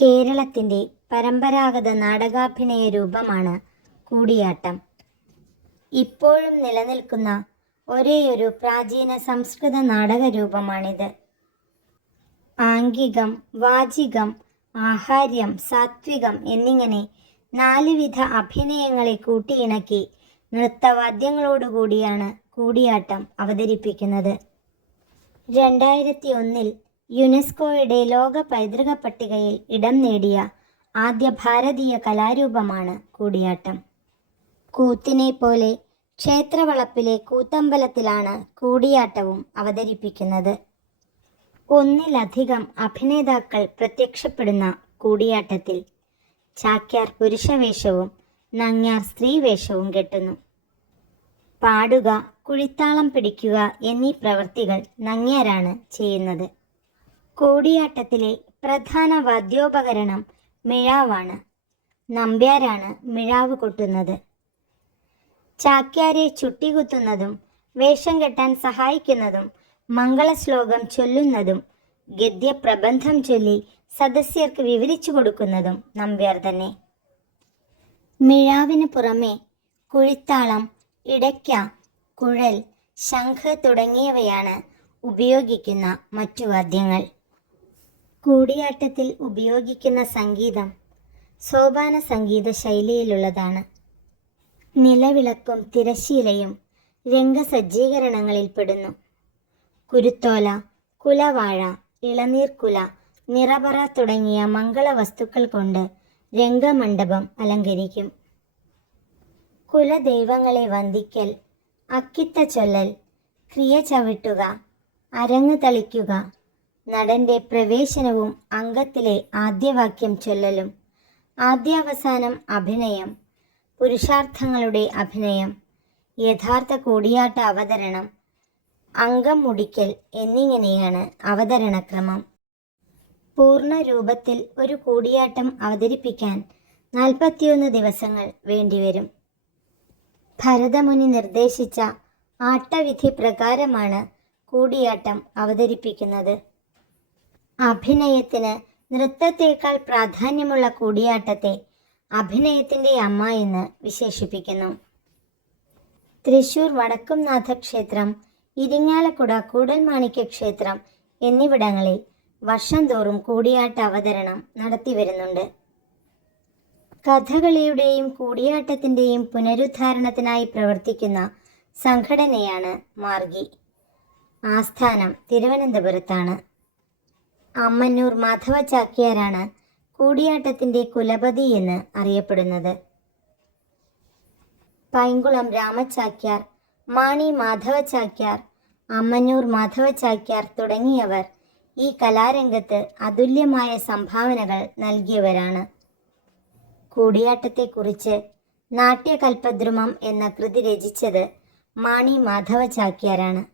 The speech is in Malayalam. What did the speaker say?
കേരളത്തിന്റെ പരമ്പരാഗത നാടകാഭിനയ രൂപമാണ് കൂടിയാട്ടം. ഇപ്പോഴും നിലനിൽക്കുന്ന ഒരേയൊരു പ്രാചീന സംസ്കൃത നാടക രൂപമാണിത്. ആംഗികം വാചികം ആഹാര്യം സാത്വികം എന്നിങ്ങനെ നാലുവിധ അഭിനയങ്ങളെ കൂട്ടിയിണക്കി നൃത്തവാദ്യങ്ങളോടുകൂടിയാണ് കൂടിയാട്ടം അവതരിപ്പിക്കുന്നത്. രണ്ടായിരത്തി ഒന്നിൽ യുനെസ്കോയുടെ ലോക പൈതൃക പട്ടികയിൽ ഇടം നേടിയ ആദ്യ ഭാരതീയ കലാരൂപമാണ് കൂടിയാട്ടം. കൂത്തിനെ പോലെ ക്ഷേത്രവളപ്പിലെ കൂത്തമ്പലത്തിലാണ് കൂടിയാട്ടവും അവതരിപ്പിക്കുന്നത്. ഒന്നിലധികം അഭിനേതാക്കൾ പ്രത്യക്ഷപ്പെടുന്ന കൂടിയാട്ടത്തിൽ ചാക്യാർ പുരുഷവേഷവും നങ്ങ്യാർ സ്ത്രീവേഷവും കെട്ടുന്നു. പാടുക കുഴിത്താളം പിടിക്കുക എന്നീ പ്രവൃത്തികൾ നങ്ങ്യാരാണ് ചെയ്യുന്നത്. കൂടിയാട്ടത്തിലെ പ്രധാന വാദ്യോപകരണം മിഴാവാണ്. നമ്പ്യാരാണ് മിഴാവ് കൊട്ടുന്നത്. ചാക്യാരെ ചുട്ടികുത്തുന്നതും വേഷം കെട്ടാൻ സഹായിക്കുന്നതും മംഗളശ്ലോകം ചൊല്ലുന്നതും ഗദ്യപ്രബന്ധം ചൊല്ലി സദസ്യർക്ക് വിവരിച്ചു കൊടുക്കുന്നതും നമ്പ്യാർ തന്നെ. മിഴാവിന് പുറമെ കുഴിത്താളം ഇടയ്ക്ക കുഴൽ ശംഖ് തുടങ്ങിയവയാണ് ഉപയോഗിക്കുന്ന മറ്റു വാദ്യങ്ങൾ. കൂടിയാട്ടത്തിൽ ഉപയോഗിക്കുന്ന സംഗീതം സോപാന സംഗീത ശൈലിയിലുള്ളതാണ്. നിലവിളക്കും തിരശ്ശീലയും രംഗസജ്ജീകരണങ്ങളിൽ പെടുന്നു കുരുത്തോല കുലവാഴ ഇളനീർക്കുല നിറപറ തുടങ്ങിയ മംഗള വസ്തുക്കൾ കൊണ്ട് രംഗമണ്ഡപം അലങ്കരിക്കും. കുലദൈവങ്ങളെ വന്ദിക്കൽ അക്കിത്ത ചൊല്ലൽ ക്രിയ ചവിട്ടുക അരങ്ങ് തളിക്കുക നടന്റെ പ്രവേശനവും അംഗത്തിലെ ആദ്യവാക്യം ചൊല്ലലും. ആദ്യാവസാനം അഭിനയം. പുരുഷാർത്ഥങ്ങളുടെ അഭിനയം. യഥാർത്ഥ കൂടിയാട്ട അവതരണം. അംഗം മുടിക്കൽ എന്നിങ്ങനെയാണ് അവതരണക്രമം. പൂർണ രൂപത്തിൽ ഒരു കൂടിയാട്ടം അവതരിപ്പിക്കാൻ നാൽപ്പത്തിയൊന്ന് ദിവസങ്ങൾ വേണ്ടിവരും. ഭരതമുനി നിർദ്ദേശിച്ച ആട്ടവിധി പ്രകാരമാണ് കൂടിയാട്ടം അവതരിപ്പിക്കുന്നത്. അഭിനയത്തിന് നൃത്തത്തേക്കാൾ പ്രാധാന്യമുള്ള കൂടിയാട്ടത്തെ അഭിനയത്തിന്റെ അമ്മ എന്ന് വിശേഷിപ്പിക്കുന്നു. തൃശൂർ വടക്കുംനാഥ ക്ഷേത്രം ഇരിങ്ങാലക്കുട കൂടൽമാണിക്യ ക്ഷേത്രം എന്നിവിടങ്ങളിൽ വർഷം തോറും കൂടിയാട്ട അവതരണം നടത്തിവരുന്നുണ്ട് കഥകളിയുടെയും കൂടിയാട്ടത്തിന്റെയും പുനരുദ്ധാരണത്തിനായി പ്രവർത്തിക്കുന്ന സംഘടനയാണ് മാർഗി. ആസ്ഥാനം തിരുവനന്തപുരത്താണ്. അമ്മന്നൂർ മാധവ ചാക്യാരാണ് കൂടിയാട്ടത്തിന്റെ കുലപതി എന്ന് അറിയപ്പെടുന്നത്. പൈങ്കുളം രാമചാക്യാർ മാണി മാധവ ചാക്യാർ അമ്മന്നൂർ മാധവ ചാക്യാർ തുടങ്ങിയവർ ഈ കലാരംഗത്ത് അതുല്യമായ സംഭാവനകൾ നൽകിയവരാണ്. കൂടിയാട്ടത്തെക്കുറിച്ച് നാട്യകൽപദ്രുമം എന്ന കൃതി രചിച്ചത് മാണി മാധവ ചാക്യാരാണ്